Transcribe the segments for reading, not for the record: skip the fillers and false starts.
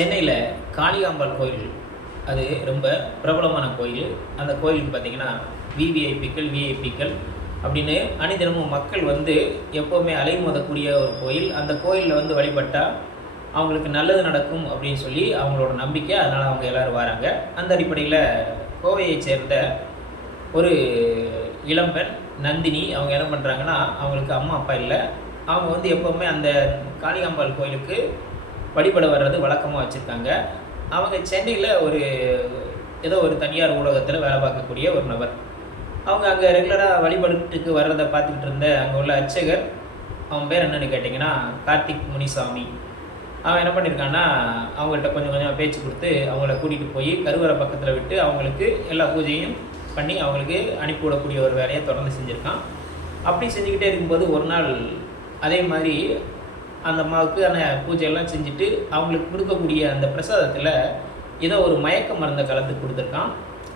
சென்னையில் காளிகாம்பாள் கோயில் அது ரொம்ப பிரபலமான கோயில். அந்த கோயிலுக்கு பார்த்திங்கன்னா விவிஐபிக்கள் அப்படின்னு அனைதினமும் மக்கள் வந்து எப்போவுமே அலைமோதக்கூடிய ஒரு கோயில். அந்த கோயிலில் வந்து வழிபட்டால் அவங்களுக்கு நல்லது நடக்கும் அப்படின்னு சொல்லி அவங்களோட நம்பிக்கை. அதனால் அவங்க எல்லோரும் வராங்க. அந்த அடிப்படையில் கோவையை சேர்ந்த ஒரு இளம்பெண் நந்தினி அவங்க என்ன பண்ணுறாங்கன்னா, அவங்களுக்கு அம்மா அப்பா இல்லை. அவங்க வந்து எப்போவுமே அந்த காளிகாம்பாள் கோயிலுக்கு வழிபட வர்றது வழக்கமாக வச்சுருக்காங்க. அவங்க சென்னையில் ஏதோ ஒரு தனியார் ஊடகத்தில் வேலை பார்க்கக்கூடிய ஒரு நபர். அவங்க அங்கே ரெகுலராக வழிபட்டுக்கு வர்றதை பார்த்துக்கிட்டு இருந்த அங்கே உள்ள அர்ச்சகர், அவன் பேர் என்னென்னு கேட்டிங்கன்னா கார்த்திக் முனிசாமி. அவன் என்ன பண்ணியிருக்கான்னா, அவங்கள்ட்ட கொஞ்சம் கொஞ்சம் பேச்சு கொடுத்து அவங்கள கூட்டிகிட்டு போய் கருவறை பக்கத்தில் விட்டு அவங்களுக்கு எல்லா பூஜையும் பண்ணி அவங்களுக்கு அனுப்பி விடக்கூடிய ஒரு வேலையை தொடர்ந்து செஞ்சுருக்கான். அப்படி செஞ்சுக்கிட்டே இருக்கும்போது ஒரு நாள் அதே மாதிரி அந்த அம்மாவுக்கு அந்த பூஜையெல்லாம் செஞ்சுட்டு அவங்களுக்கு கொடுக்கக்கூடிய அந்த பிரசாதத்தில் ஏதோ ஒரு மயக்க மருந்தை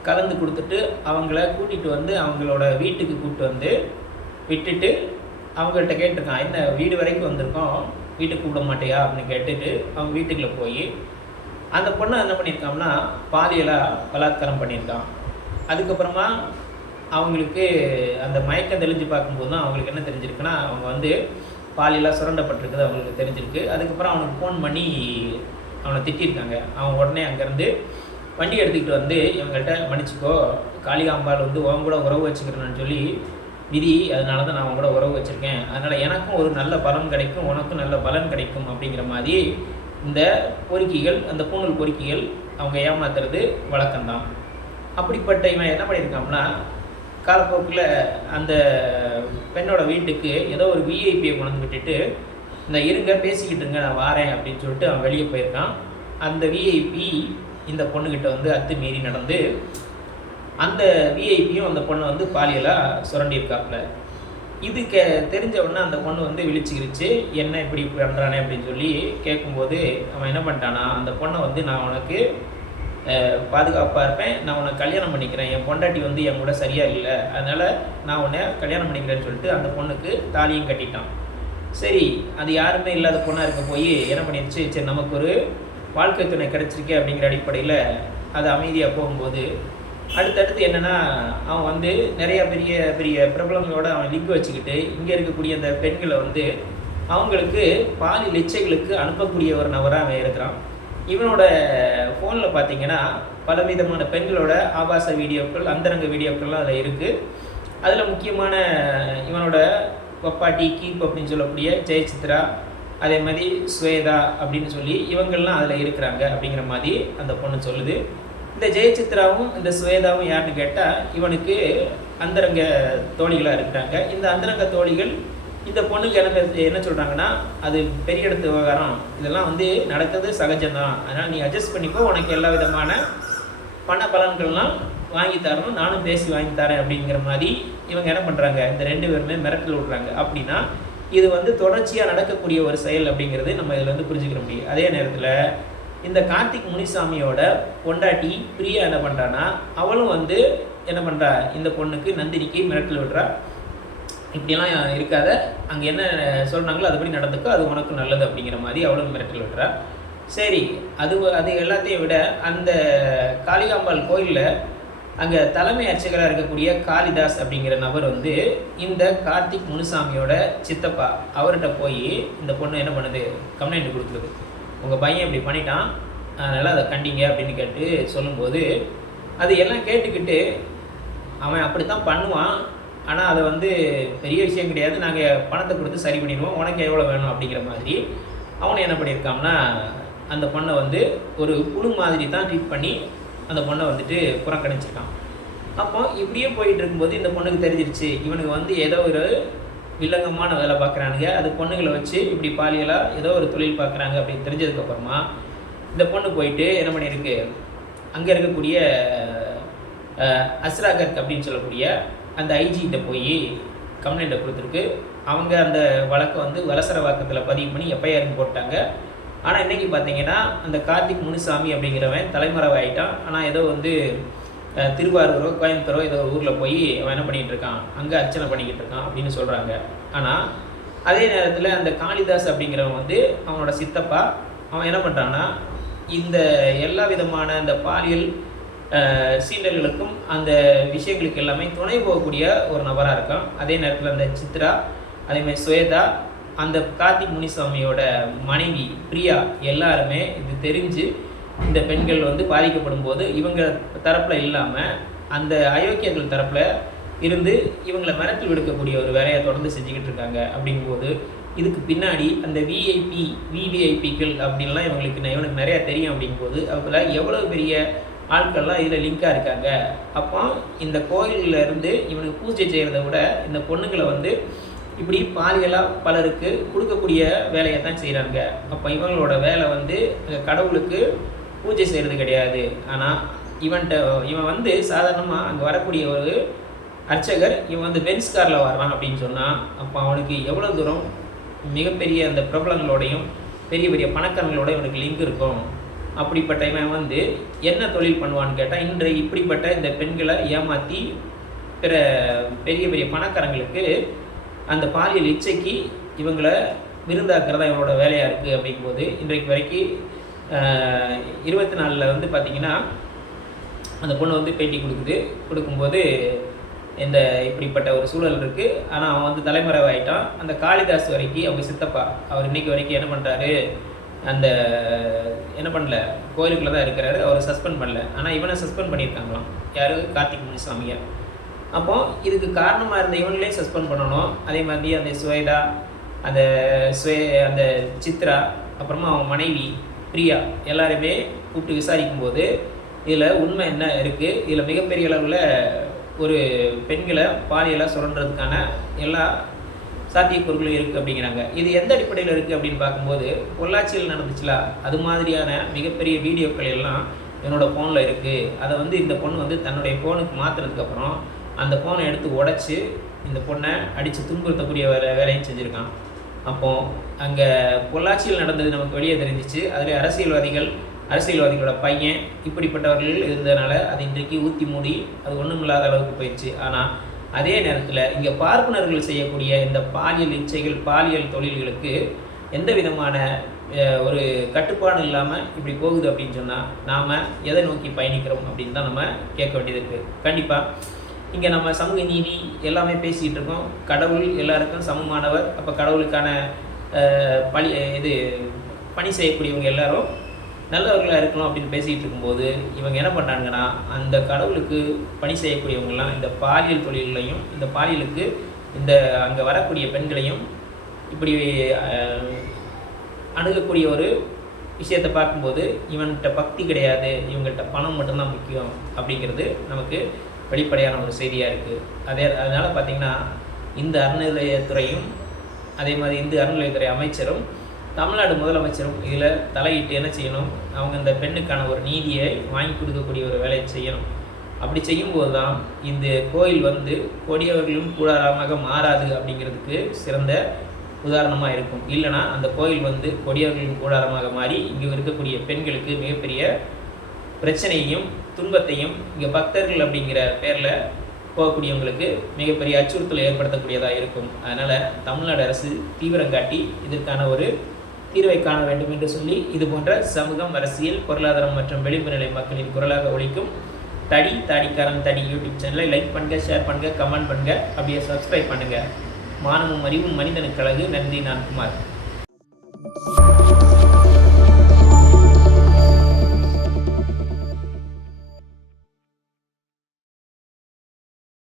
கலந்து கொடுத்துட்டு அவங்கள கூட்டிகிட்டு வந்து அவங்களோட வீட்டுக்கு கூப்பிட்டு வந்து விட்டுட்டு அவங்கள்ட்ட கேட்டிருக்கான், என்ன வீடு வரைக்கும் வந்திருக்கோம், வீட்டுக்கு கூப்பிட மாட்டேயா அப்படின்னு கேட்டுட்டு அவங்க வீட்டுக்குள்ளே போய் அந்த பொண்ணை என்ன பண்ணியிருக்காங்கன்னா பாலியலாக பலாத்காரம் பண்ணியிருக்கான். அதுக்கப்புறமா அவங்களுக்கு அந்த மயக்கம் தெளிஞ்சு பார்க்கும்போது தான் அவங்களுக்கு என்ன தெரிஞ்சிருக்குன்னா, அவங்க வந்து பாலியலாக சுரண்டப்பட்டிருக்குது அவங்களுக்கு தெரிஞ்சிருக்கு. அதுக்கப்புறம் அவனுக்கு ஃபோன் பண்ணி அவனை திட்டியிருக்காங்க. அவன் உடனே அங்கேருந்து வண்டி எடுத்துக்கிட்டு வந்து இவங்கள்ட்ட, மன்னிச்சிக்கோ, காளிகாம்பாள் வந்து உன் கூட உறவு வச்சுக்கிறேன்னு சொல்லி விதி, அதனால தான் நான் உன் கூட உறவு வச்சுருக்கேன், அதனால் எனக்கும் ஒரு நல்ல பலன் கிடைக்கும், உனக்கும் நல்ல பலன் கிடைக்கும் அப்படிங்கிற மாதிரி இந்த பொறுக்கிகள், அந்த பூணூல் பொறுக்கிகள் அவங்க ஏமாத்துறது வழக்கம்தான். அப்படிப்பட்ட இவன் என்ன பண்ணியிருக்கான்னா, காலப்போக்கில் அந்த பெண்ணோட வீட்டுக்கு ஏதோ ஒரு விஐபியை கொண்டு விட்டுட்டு, இந்த இருங்க பேசிக்கிட்டு இருங்க நான் வாரேன் அப்படின்னு சொல்லிட்டு அவன் வெளியே போயிருக்கான். அந்த விஐபி இந்த பொண்ணுக்கிட்ட வந்து அத்துமீறி நடந்து அந்த விஐபியும் அந்த பொண்ணை வந்து பாலியலாக சுரண்டியிருக்காப்புல. இது தெரிஞ்சவுடனே அந்த பொண்ணு வந்து விழிச்சுக்கிருச்சு, என்ன இப்படி பண்ணுறானே அப்படின்னு சொல்லி கேட்கும்போது அவன் என்ன பண்ணிட்டானா, அந்த பொண்ணை வந்து நான் உனக்கு பாதுகாப்பாக இருப்பேன், நான் உன்னை கல்யாணம் பண்ணிக்கிறேன், என் பொண்டாட்டி வந்து என் கூட சரியாக இல்லை, அதனால் நான் உன்னை கல்யாணம் பண்ணிக்கிறேன்னு சொல்லிட்டு அந்த பொண்ணுக்கு தாலியும் கட்டிட்டான். சரி, அது யாருமே இல்லாத பொண்ணாக இருக்க போய் என்ன பண்ணிடுச்சு, சரி நமக்கு ஒரு வாழ்க்கை துணை கிடச்சிருக்கே அப்படிங்கிற அடிப்படையில் அது அமைதியாக போகும்போது அடுத்தடுத்து என்னென்னா, அவன் வந்து நிறையா பெரிய பெரிய பிரபலங்களோட அவன் லிங்க் வச்சுக்கிட்டு இங்கே இருக்கக்கூடிய அந்த பெண்களை வந்து அவங்களுக்கு பாலியல் இச்சைகளுக்கு அனுப்பக்கூடிய ஒரு நபராக அவன் இருக்கிறான். இவனோட ஃபோனில் பார்த்தீங்கன்னா பலவிதமான பெண்களோட ஆபாச வீடியோக்கள், அந்தரங்க வீடியோக்கள்லாம் அதில் இருக்குது. அதில் முக்கியமான இவனோட பப்பாட்டி கீப் அப்படின்னு சொல்லக்கூடிய ஜெயசித்ரா, அதே மாதிரி ஸ்வேதா அப்படின்னு சொல்லி இவங்கள்லாம் அதில் இருக்கிறாங்க அப்படிங்கிற மாதிரி அந்த பொண்ணு சொல்லுது. இந்த ஜெயசித்ராவும் இந்த ஸ்வேதாவும் யாருன்னு கேட்டால் இவனுக்கு அந்தரங்க தோழிகளாக இருக்கிறாங்க. இந்த அந்தரங்க தோழிகள் இந்த பொண்ணுக்கு என்ன சொல்கிறாங்கன்னா, அது பெரிய இடத்து விவகாரம், இதெல்லாம் வந்து நடக்கிறது சகஜம்தான், அதனால் நீ அட்ஜஸ்ட் பண்ணிக்கோ, உனக்கு எல்லா விதமான பண பலன்கள்லாம் வாங்கி தரணும், நானும் பேசி வாங்கி தரேன் அப்படிங்கிற மாதிரி இவங்க என்ன பண்ணுறாங்க, இந்த ரெண்டு பேருமே மிரட்டல் விடுறாங்க. அப்படின்னா இது வந்து தொடர்ச்சியாக நடக்கக்கூடிய ஒரு செயல் அப்படிங்கிறது நம்ம இதில் வந்து புரிஞ்சுக்கிற முடியும். அதே நேரத்தில் இந்த கார்த்திக் முனிசாமியோட பொண்டாட்டி பிரியா என்ன பண்ணுறான்னா, அவளும் வந்து என்ன பண்ணுறா, இந்த பொண்ணுக்கு நந்தினிக்கு மிரட்டல் விடுறா, இப்படிலாம் இருக்காத, அங்கே என்ன சொல்கிறாங்களோ அதுபடி நடந்துக்கோ, அது உனக்கு நல்லது அப்படிங்கிற மாதிரி அவளும் மிரட்டல் விடுறா. சரி, அது எல்லாத்தையும் விட அந்த காளிகாம்பாள் கோயிலில் அங்கே தலைமை அர்ச்சகராக இருக்கக்கூடிய காளிதாஸ் அப்படிங்கிற நபர் வந்து இந்த கார்த்திக் முனுசாமியோட சித்தப்பா, அவர்கிட்ட போய் இந்த பொண்ணு என்ன பண்ணுது, கம்ப்ளைண்ட் கொடுக்குறது, உங்கள் பையன் இப்படி பண்ணிட்டான், அதனால் அதை கண்டிங்க அப்படின்னு கேட்டு சொல்லும்போது அது எல்லாம் கேட்டுக்கிட்டு அவன் அப்படி தான் பண்ணுவான், ஆனால் அதை வந்து பெரிய விஷயம் கிடையாது, நாங்கள் பணத்தை கொடுத்து சரி பண்ணிடுவோம், உனக்கு எவ்வளோ வேணும் அப்படிங்கிற மாதிரி அவனை என்ன பண்ணியிருக்கான்னா, அந்த பொண்ணை வந்து ஒரு புழு மாதிரி தான் ட்ரீட் பண்ணி அந்த பொண்ணை வந்துட்டு புறக்கணிச்சிருக்கான். அப்போ இப்படியே போயிட்டு இருக்கும்போது இந்த பொண்ணுக்கு தெரிஞ்சிருச்சு, இவனுக்கு வந்து ஏதோ ஒரு வில்லங்கமான வேலை பார்க்குறானுங்க, அது பொண்ணுங்களை வச்சு இப்படி பாலியலாக ஏதோ ஒரு தொழில் பார்க்குறாங்க அப்படின்னு தெரிஞ்சதுக்கப்புறமா இந்த பொண்ணு போயிட்டு என்ன பண்ணியிருக்கு, அங்கே இருக்கக்கூடிய அஸ்ராகத் அப்படின்னு சொல்லக்கூடிய அந்த ஐஜிகிட்ட போய் கம்ப்ளைண்ட்டை கொடுத்துருக்கு. அவங்க அந்த வழக்கை வந்து வலசரவாக்கத்தில் பதிவு பண்ணி எஃப்ஐஆர்னு போட்டாங்க. ஆனால் இன்றைக்கி பார்த்தீங்கன்னா அந்த கார்த்திக் முனுசாமி அப்படிங்கிறவன் தலைமறைவு ஆகிட்டான். ஆனால் ஏதோ வந்து திருவாரூரோ கோயம்புத்தூரோ ஏதோ ஊரில் போய் அவன் என்ன பண்ணிகிட்டு இருக்கான், அங்கே அர்ச்சனை பண்ணிக்கிட்டு இருக்கான் அப்படின்னு சொல்கிறாங்க. ஆனால் அதே நேரத்தில் அந்த காளிதாஸ் அப்படிங்கிறவன் வந்து அவனோட சித்தப்பா, அவன் என்ன பண்ணுறான்னா இந்த எல்லா விதமான அந்த பாலியல் சீண்டல்களுக்கும் அந்த விஷயங்களுக்கு எல்லாமே துணை போகக்கூடிய ஒரு நபராக இருக்கான். அதே நேரத்தில் அந்த சித்ரா, அதேமாதிரி ஸ்வேதா, அந்த கார்த்திக் முனிசாமியோட மனைவி பிரியா எல்லாருமே இது தெரிஞ்சு இந்த பெண்கள் வந்து பாதிக்கப்படும் போது இவங்க தரப்பில் இல்லாமல் அந்த அயோக்கியர்கள் தரப்பில் இருந்து இவங்களை மிரட்டல் விடுக்கக்கூடிய ஒரு வேலையை தொடர்ந்து செஞ்சுக்கிட்டு இருக்காங்க. அப்படிங்கும்போது இதுக்கு பின்னாடி அந்த விவிஐபிக்கள் அப்படின்லாம் இவனுக்கு நிறையா தெரியும். அப்படிங்கும்போது அவங்கள எவ்வளோ பெரிய ஆட்கள்லாம் இதில் லிங்காக இருக்காங்க. அப்போ இந்த கோயிலில் இருந்து இவனுக்கு பூஜை செய்கிறத விட இந்த பொண்ணுங்களை வந்து இப்படி பாலியலாக பலருக்கு கொடுக்கக்கூடிய வேலையை தான் செய்கிறாங்க. அப்போ இவங்களோட வேலை வந்து கடவுளுக்கு பூஜை செய்கிறது கிடையாது. ஆனால் இவன் வந்து சாதாரணமாக அங்கே வரக்கூடிய ஒரு அர்ச்சகர் இவன் வந்து பென்ஸ் காரில் வர்றான் அப்படின்னு சொன்னால் அப்போ அவனுக்கு எவ்வளோ தூரம் மிகப்பெரிய அந்த பிரபலங்களோடையும் பெரிய பெரிய பணக்காரங்களோட இவனுக்கு லிங்க் இருக்கும். அப்படிப்பட்ட இவன் வந்து என்ன தொழில் பண்ணுவான்னு கேட்டால் இன்றைய இப்படிப்பட்ட இந்த பெண்களை ஏமாற்றி பெரிய பெரிய பணக்காரங்களுக்கு அந்த பாலியல் இச்சைக்கு இவங்களை விருந்தாக்குறதா இவனோட வேலையாக இருக்குது. அப்படிங்கும்போது இன்றைக்கு வரைக்கும் 24 வந்து பார்த்திங்கன்னா அந்த பொண்ணு வந்து பேட்டி கொடுக்கும்போது இந்த இப்படிப்பட்ட ஒரு சூழல் இருக்குது. ஆனால் அவன் வந்து தலைமறைவாயிட்டான். அந்த காளிதாஸ் வரைக்கும் அவங்க சித்தப்பா அவர் இன்றைக்கி வரைக்கும் என்ன பண்ணல கோயிலுக்குள்ளே தான் இருக்கிறாரு. அவர் சஸ்பெண்ட் பண்ணல. ஆனால் இவனை சஸ்பெண்ட் பண்ணியிருக்காங்களாம். யார்? கார்த்திக் முனிசாமியை. அப்போ இதுக்கு காரணமாக இருந்த இவங்களே சஸ்பெண்ட் பண்ணணும். அதே மாதிரி அந்த ஸ்வேதா, அந்த சித்ரா, அப்புறமா அவன் மனைவி பிரியா எல்லாருமே கூப்பிட்டு விசாரிக்கும்போது இதில் உண்மை என்ன இருக்குது, இதில் மிகப்பெரிய அளவில் ஒரு பெண்களை பாலியலாக சுரண்டுறதுக்கான எல்லா சாத்தியக்கூறுகளும் இருக்குது அப்படிங்கிறாங்க. இது எந்த அடிப்படையில் இருக்குது அப்படின்னு பார்க்கும்போது பொள்ளாச்சியில் நடந்துச்சுல அது மாதிரியான மிகப்பெரிய வீடியோக்கள் எல்லாம் என்னோடய ஃபோனில் இருக்குது. அதை வந்து இந்த பொண்ணு வந்து தன்னுடைய ஃபோனுக்கு மாற்றுறதுக்கப்புறம் அந்த ஃபோனை எடுத்து உடச்சி இந்த பொண்ணை அடித்து துன்புறுத்தக்கூடிய வேலையும் செஞ்சுருக்கான். அப்போது அங்கே பொள்ளாச்சியில் நடந்தது நமக்கு வெளியே தெரிஞ்சிச்சு. அதில் அரசியல்வாதிகளோட பையன் இப்படிப்பட்டவர்கள் இருந்ததுனால அது இன்றைக்கு ஊற்றி மூடி அது ஒன்றும் இல்லாத அளவுக்கு போயிடுச்சு. ஆனால் அதே நேரத்தில் இங்கே பார்ப்பனர்கள் செய்யக்கூடிய இந்த பாலியல் இச்சைகள், பாலியல் தொழில்களுக்கு எந்த விதமான ஒரு கட்டுப்பாடு இல்லாமல் இப்படி போகுது அப்படின்னு சொன்னால் நாம் எதை நோக்கி பயணிக்கிறோம் அப்படின்னு தான் நம்ம கேட்க வேண்டியது இருக்குது. கண்டிப்பாக இங்கே நம்ம சமூக நீதி எல்லாமே பேசிகிட்டு இருக்கோம். கடவுள் எல்லாருக்கும் சமமானவர். அப்போ கடவுளுக்கான பணி செய்யக்கூடியவங்க எல்லாரும் நல்லவர்களாக இருக்கணும் அப்படின்னு பேசிகிட்டு இருக்கும்போது இவங்க என்ன பண்ணுறாங்கன்னா அந்த கடவுளுக்கு பணி செய்யக்கூடியவங்கெல்லாம் இந்த பாலியல் தொழில்களையும் இந்த பாலியலுக்கு இந்த அங்கே வரக்கூடிய பெண்களையும் இப்படி அணுகக்கூடிய ஒரு விஷயத்தை பார்க்கும்போது இவன்கிட்ட பக்தி கிடையாது, இவங்கள்ட்ட பணம் மட்டும்தான் முக்கியம் அப்படிங்கிறது நமக்கு வெளிப்படையான ஒரு செய்தியாக இருக்குது. அதனால் பார்த்திங்கன்னா இந்த அறநிலையத்துறையும் அதே மாதிரி இந்த அறநிலையத்துறை அமைச்சரும் தமிழ்நாடு முதலமைச்சரும் இதில் தலையிட்டு என்ன செய்யணும், அவங்க இந்த பெண்ணுக்கான ஒரு நீதியை வாங்கி கொடுக்கக்கூடிய ஒரு வேலையை செய்யணும். அப்படி செய்யும்போது தான் இந்த கோயில் வந்து கொடியவர்களும் கூடாரமாக மாறாது அப்படிங்கிறதுக்கு சிறந்த உதாரணமாக இருக்கும். இல்லைனா அந்த கோயில் வந்து கொடியவர்களின் கூடாரமாக மாறி இங்கே இருக்கக்கூடிய பெண்களுக்கு மிகப்பெரிய பிரச்சனையையும் துன்பத்தையும் இங்கே பக்தர்கள் அப்படிங்கிற பேரில் போகக்கூடியவங்களுக்கு மிகப்பெரிய அச்சுறுத்தல் ஏற்படுத்தக்கூடியதாக இருக்கும். அதனால் தமிழ்நாடு அரசு தீவிரம் காட்டி இதற்கான ஒரு தீர்வை காண வேண்டும் என்று சொல்லி இது போன்ற சமூகம், அரசியல், பொருளாதாரம் மற்றும் விளிம்பு நிலை மக்களின் குரலாக ஒலிக்கும் தாடிக்காரன் தடி யூடியூப் சேனலை லைக் பண்ணுங்கள், ஷேர் பண்ணுங்கள், கமெண்ட் பண்ணுங்கள், அப்படியே சப்ஸ்கிரைப் பண்ணுங்கள். மானமும் அறிவும் மனிதனுக்கு அழகு. நன்றி. நான் குமார்.